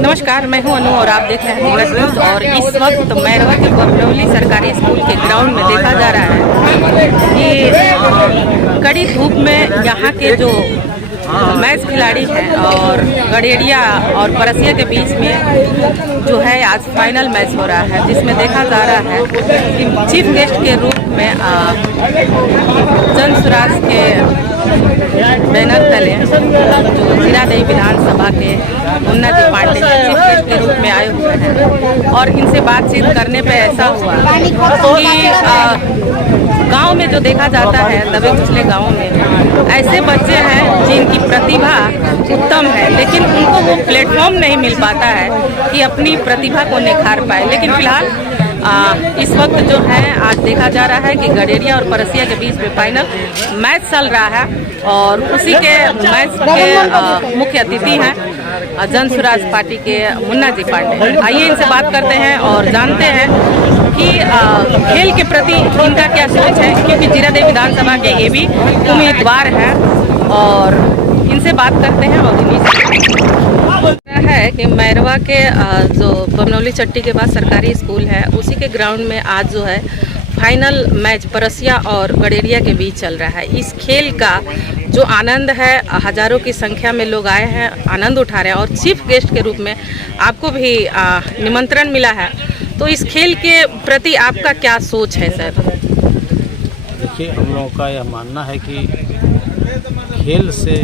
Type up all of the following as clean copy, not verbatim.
नमस्कार, मैं हूं अनु और आप देख रहे हैं नीरज न्यूज। और इस वक्त मैरवा के बमनौली सरकारी स्कूल के ग्राउंड में देखा जा रहा है कि कड़ी धूप में यहाँ के जो मैच खिलाड़ी हैं और गडेरिया और परसिया के बीच में जो है आज फाइनल मैच हो रहा है, जिसमें देखा जा रहा है कि चीफ गेस्ट के रूप में जन स्वराज के बैनर तले जो जीरादेवी विधानसभा के मुन्ना जी पांडे चीफ गेस्ट के रूप में आए हुए हैं। और इनसे बातचीत करने पे ऐसा हुआ कि गांव में जो देखा जाता है, दबे कुचले गाँव में ऐसे बच्चे हैं जिनकी प्रतिभा उत्तम है, लेकिन उनको वो प्लेटफॉर्म नहीं मिल पाता है कि अपनी प्रतिभा को निखार पाए। लेकिन फिलहाल इस वक्त जो है आज देखा जा रहा है कि गडेरिया और परसिया के बीच में फाइनल मैच चल रहा है और उसी के मैच के मुख्य अतिथि हैं जन स्वराज पार्टी के मुन्ना जी पांडे। आइए इनसे बात करते हैं और जानते हैं कि खेल के प्रति इनका क्या सोच है, क्योंकि जीरादेवी विधानसभा के ये भी उम्मीदवार हैं और इनसे बात करते हैं। और इन्हीं है कि मैरवा के जो बमनौली चट्टी के बाद सरकारी स्कूल है, उसी के ग्राउंड में आज जो है फाइनल मैच परसिया और गडेरिया के बीच चल रहा है। इस खेल का जो आनंद है, हजारों की संख्या में लोग आए हैं, आनंद उठा रहे हैं और चीफ गेस्ट के रूप में आपको भी निमंत्रण मिला है। तो इस खेल के प्रति आपका क्या सोच है सर? देखिए, हम लोगों का यह मानना है कि खेल से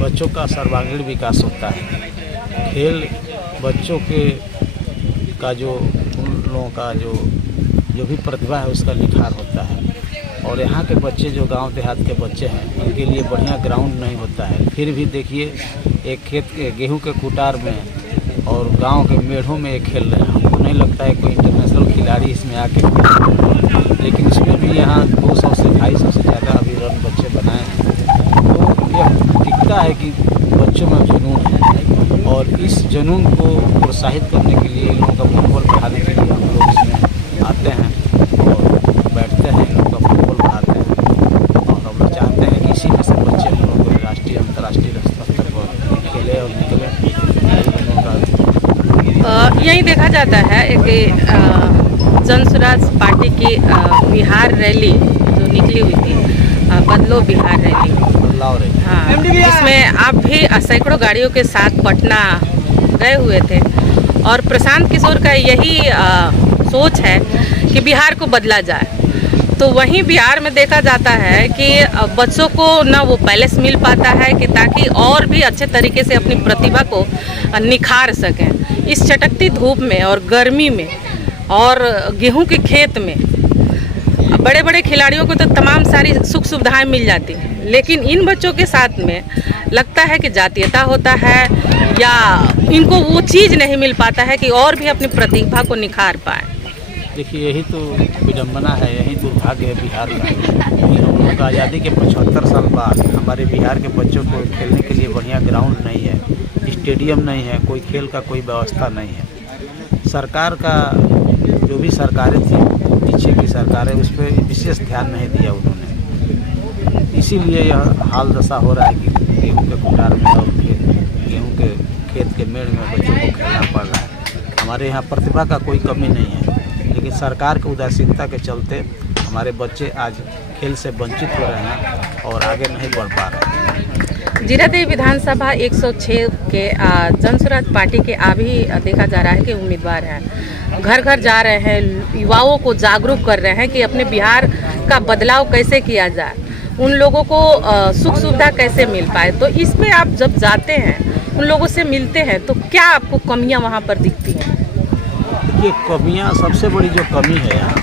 बच्चों का सर्वांगीण विकास होता है। खेल बच्चों के का जो उन लोगों का जो भी प्रतिभा है उसका निखार होता है। और यहाँ के बच्चे जो गांव देहात के बच्चे हैं, उनके लिए बढ़िया ग्राउंड नहीं होता है। फिर भी देखिए, एक खेत के गेहूं के कुटार में और गांव के मेढ़ों में एक खेल रहे हैं। हमको नहीं लगता है कोई इंटरनेशनल खिलाड़ी इसमें आके, लेकिन इसमें भी यहाँ 200 से 250 से ज़्यादा अभी रन बच्चे बनाए हैं। तो यह दिखता है कि बच्चों में जुनून है और इस जुनून को प्रोत्साहित करने के लिए, इन लोगों का फुटबॉल बढ़ाने के लिए हम लोग इसमें आते हैं और बैठते हैं, इन लोगों का फुटबॉल बढ़ाते हैं। और हम लोग चाहते हैं कि इसी में से बच्चे हम लोग को राष्ट्रीय अंतर्राष्ट्रीय स्तर पर खेले और निकले। यही देखा जाता है कि जन स्वराज पार्टी की बिहार रैली जो निकली हुई थी, बदलो बिहार रैली, हाँ, इसमें आप भी सैकड़ों गाड़ियों के साथ पटना गए हुए थे और प्रशांत किशोर का यही सोच है कि बिहार को बदला जाए। तो वहीं बिहार में देखा जाता है कि बच्चों को ना वो पैलेस मिल पाता है कि ताकि और भी अच्छे तरीके से अपनी प्रतिभा को निखार सकें। इस चटकती धूप में और गर्मी में और गेहूं के खेत में बड़े बड़े खिलाड़ियों को तो तमाम सारी सुख सुविधाएं मिल जाती हैं, लेकिन इन बच्चों के साथ में लगता है कि जातीयता होता है या इनको वो चीज़ नहीं मिल पाता है कि और भी अपनी प्रतिभा को निखार पाए। देखिए, यही तो विडम्बना है, यही दुर्भाग्य है बिहार का कि हम लोग का आज़ादी के 75 साल बाद हमारे बिहार के बच्चों को खेलने के लिए बढ़िया ग्राउंड नहीं है, स्टेडियम नहीं है, कोई खेल का कोई व्यवस्था नहीं है। सरकार का जो भी सरकारें थी, पीछे की सरकारें, उस पर विशेष ध्यान नहीं दिया उन्होंने। इसीलिए यह हाल दशा हो रहा है कि गेहूँ के कुटार में और गेहूँ के खेत के मेढ़ में बच्चों को खेलना पड़ रहा है। हमारे यहाँ प्रतिभा का कोई कमी नहीं है, लेकिन सरकार की उदासीनता के चलते हमारे बच्चे आज खेल से वंचित हो रहे हैं और आगे नहीं बढ़ पा रहे हैं। जीरादेवी विधानसभा 106 के जन स्वराज पार्टी के अभी देखा जा रहा है कि उम्मीदवार हैं, घर घर जा रहे हैं, युवाओं को जागरूक कर रहे हैं कि अपने बिहार का बदलाव कैसे किया जाए, उन लोगों को सुख सुविधा कैसे मिल पाए। तो इसमें आप जब जाते हैं, उन लोगों से मिलते हैं, तो क्या आपको कमियाँ वहाँ पर दिखती हैं? ये कमियाँ, सबसे बड़ी जो कमी है यहाँ,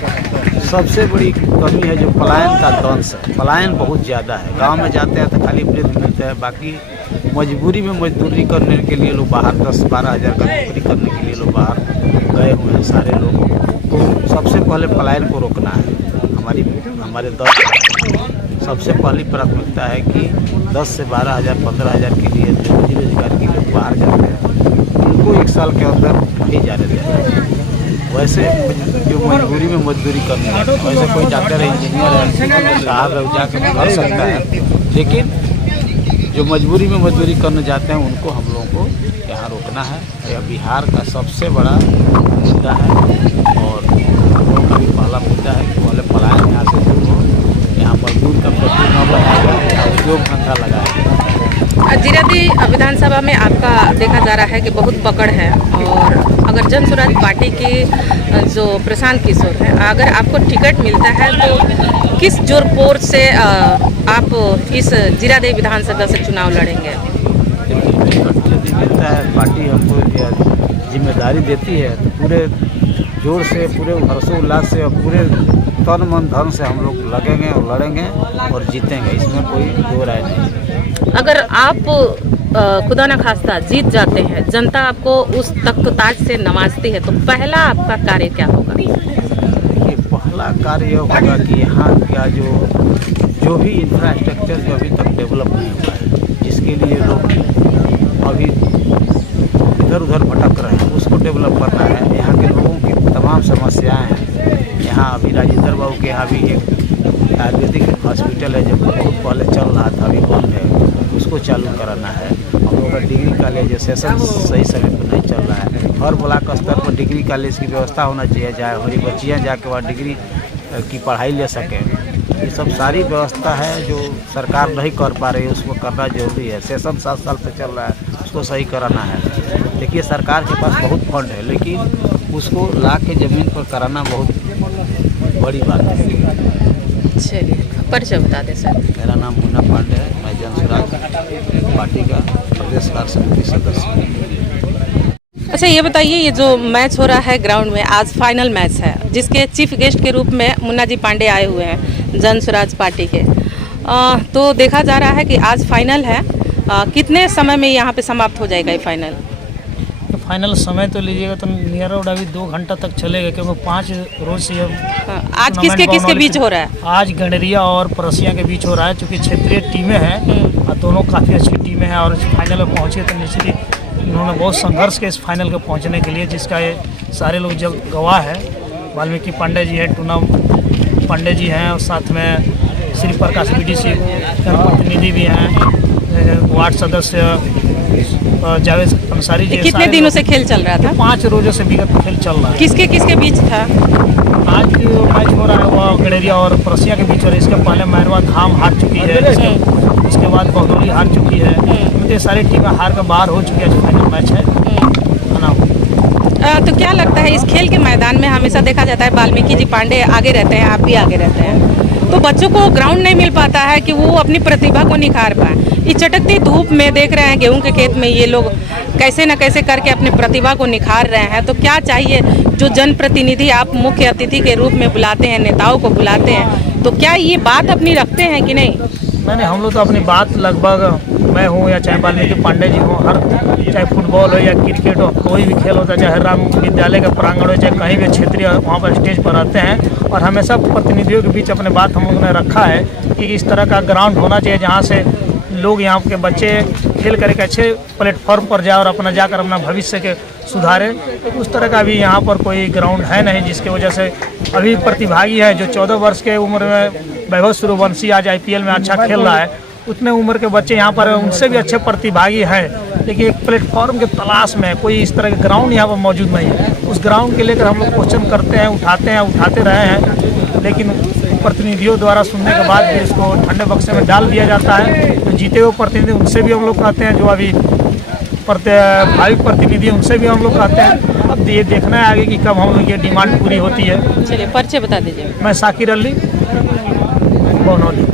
सबसे बड़ी कमी है जो पलायन का दंश है। पलायन बहुत ज़्यादा है। गांव में जाते हैं तो खाली वृद्ध मिलते हैं, बाकी मजबूरी में मजदूरी करने के लिए लोग बाहर 10-12 हज़ार का नौकरी करने के लिए लोग बाहर गए हुए हैं सारे लोग। तो सबसे पहले पलायन को रोकना है। हमारे दल सबसे पहली प्राथमिकता है कि 10 से 12 हज़ार 15 हज़ार के लिए जो रोजगार के लोग बाहर जाते हैं, उनको 1 साल के अंदर नहीं जाने देते हैं। वैसे जो मजबूरी में मजदूरी करना है, वैसे कोई डॉक्टर है, इंजीनियर है, साहब है, जाके कर सकता है, लेकिन जो मजबूरी में मजदूरी करने जाते हैं उनको हम लोगों को यहाँ रोकना है। यह बिहार का सबसे बड़ा मुद्दा है और हम लोगों का भी पहला मुद्दा है कि पहले पलायन यहाँ से दूर हो, यहाँ मजदूर का प्रति न बढ़ाएगा, यहाँ उद्योग धंधा लगाएगा। जीरादेई विधानसभा में आपका देखा जा रहा है कि बहुत पकड़ है, और अगर जन स्वराज पार्टी के जो प्रशांत किशोर हैं, अगर आपको टिकट मिलता है तो किस जोरपोर से आप इस जीरादेई विधानसभा से चुनाव लड़ेंगे? टिकट यदि मिलता है, पार्टी हमको यह जिम्मेदारी देती है तो पूरे जोर से, पूरे हर्षोल्लास से और पूरे तन मन धन से हम लोग लगेंगे और लड़ेंगे और जीतेंगे, इसमें कोई दो राय नहीं। अगर आप खुदा न खास्ता जीत जाते हैं, जनता आपको उस तख्त ताज से नवाजती है, तो पहला आपका कार्य क्या होगा? देखिए, पहला कार्य यह होगा कि यहाँ का जो भी इंफ्रास्ट्रक्चर जो अभी तक डेवलप नहीं हुआ है, जिसके लिए लोग अभी इधर उधर भटक रहे हैं, उसको डेवलप करना है। यहाँ के लोगों की तमाम समस्याएं हैं। यहाँ अभी राजेंद्र बाबू के यहाँ भी एक आयुर्वेदिक हॉस्पिटल है जो बहुत पहले चल रहा था, अभी बंद है, उसको चालू कराना है। हम लोगों का डिग्री कॉलेज सेशन सही समय पर नहीं चल रहा है। हर ब्लॉक स्तर पर डिग्री कॉलेज की व्यवस्था होना चाहिए, जहाँ हमारी बच्चियाँ जाके वहाँ डिग्री की पढ़ाई ले सकें। ये सब सारी व्यवस्था है जो सरकार नहीं कर पा रही है, उसको करना जरूरी है। सेशन 7 साल से चल रहा है, उसको सही कराना है। देखिए, सरकार के पास बहुत फंड है, लेकिन उसको ला के ज़मीन पर कराना बहुत बड़ी बात है। चलिए, परिचय बता दें सर। मेरा नाम मुन्ना पांडे है, मैं जन स्वराज पार्टी का प्रदेश कार्य समिति सदस्य हूँ। अच्छा, ये बताइए, ये जो मैच हो रहा है ग्राउंड में, आज फाइनल मैच है, जिसके चीफ गेस्ट के रूप में मुन्ना जी पांडे आए हुए हैं जन स्वराज पार्टी के। तो देखा जा रहा है कि आज फाइनल है। कितने समय में यहाँ पे समाप्त हो जाएगा ये फाइनल? तो फाइनल समय तो लीजिएगा तो नियर अबाउट अभी 2 घंटा तक चलेगा, क्योंकि 5 रोज से आज किसके किसके बीच हो रहा है? आज गंडरिया और परसिया के बीच हो रहा है, क्योंकि क्षेत्रीय टीमें हैं और दोनों काफ़ी अच्छी टीमें हैं और फाइनल में पहुँचे तो निश्चित उन्होंने बहुत संघर्ष किया इस फाइनल को पहुँचने के लिए, जिसका ये सारे लोग जब गवाह है। वाल्मीकि पांडे जी हैं, टूना पांडे जी हैं, और साथ में श्री प्रकाश BDC प्रतिनिधि भी हैं, वार्ड सदस्य जावेद अंसारी जी। कितने दिनों से खेल चल रहा था? 5 रोजों से विगत खेल चल रहा है। किसके किसके बीच था? आज जो मैच हो रहा है वो गडेरिया और परसिया के बीच हो रहा है। इसके पहले मैरवा धाम हार चुकी है, उसके बाद बहरौली हार चुकी है, ये सारी टीमें हार कर बाहर हो चुकी है। जो फाइनल मैच है ना। तो क्या लगता है, इस खेल के मैदान में हमेशा देखा जाता है वाल्मीकि जी पांडे आगे रहते हैं, आप भी आगे रहते हैं, तो बच्चों को ग्राउंड नहीं मिल पाता है कि वो अपनी प्रतिभा को निखार पाए। इस चटकती धूप में देख रहे हैं गेहूं के खेत में ये लोग कैसे न कैसे करके अपनी प्रतिभा को निखार रहे हैं। तो क्या चाहिए, जो जनप्रतिनिधि आप मुख्य अतिथि के रूप में बुलाते हैं, नेताओं को बुलाते हैं, तो क्या ये बात अपनी रखते हैं कि नहीं? मैंने हम लोग तो अपनी बात लगभग, मैं हूँ या चाहे वाल्मीकि पांडे जी हों, हर चाहे फुटबॉल हो या क्रिकेट हो, कोई भी खेल होता है, चाहे राम विद्यालय का प्रांगण हो, चाहे कहीं भी क्षेत्रीय वहाँ पर स्टेज पर रहते हैं, और हमेशा प्रतिनिधियों के बीच अपने बात हम लोगों ने रखा है कि इस तरह का ग्राउंड होना चाहिए जहाँ से लोग, यहाँ के बच्चे खेल करके अच्छे प्लेटफॉर्म पर जाए और अपना जाकर अपना भविष्य के सुधारे। उस तरह का भी यहाँ पर कोई ग्राउंड है नहीं, जिसकी वजह से अभी प्रतिभागी है जो 14 वर्ष के उम्र में वैभव सूर्यवंशी आज IPL में अच्छा खेल रहा है, उतने उम्र के बच्चे यहाँ पर उनसे भी अच्छे प्रतिभागी हैं, लेकिन एक प्लेटफॉर्म के तलाश में कोई इस तरह के ग्राउंड यहाँ पर मौजूद नहीं है। उस ग्राउंड के लेकर हम लोग क्वेश्चन करते हैं, उठाते रहे हैं, लेकिन प्रतिनिधियों द्वारा सुनने के बाद भी इसको ठंडे बक्से में डाल दिया जाता है। तो जीते हुए प्रतिनिधि उनसे भी हम लोग कहते हैं, जो अभी भावी प्रतिनिधि उनसे भी हम लोग कहते हैं। अब ये देखना है आगे कि कब हम लोग ये डिमांड पूरी होती है। चलिए, परिचय बता दीजिए। मैं साकिर अली, बनौली।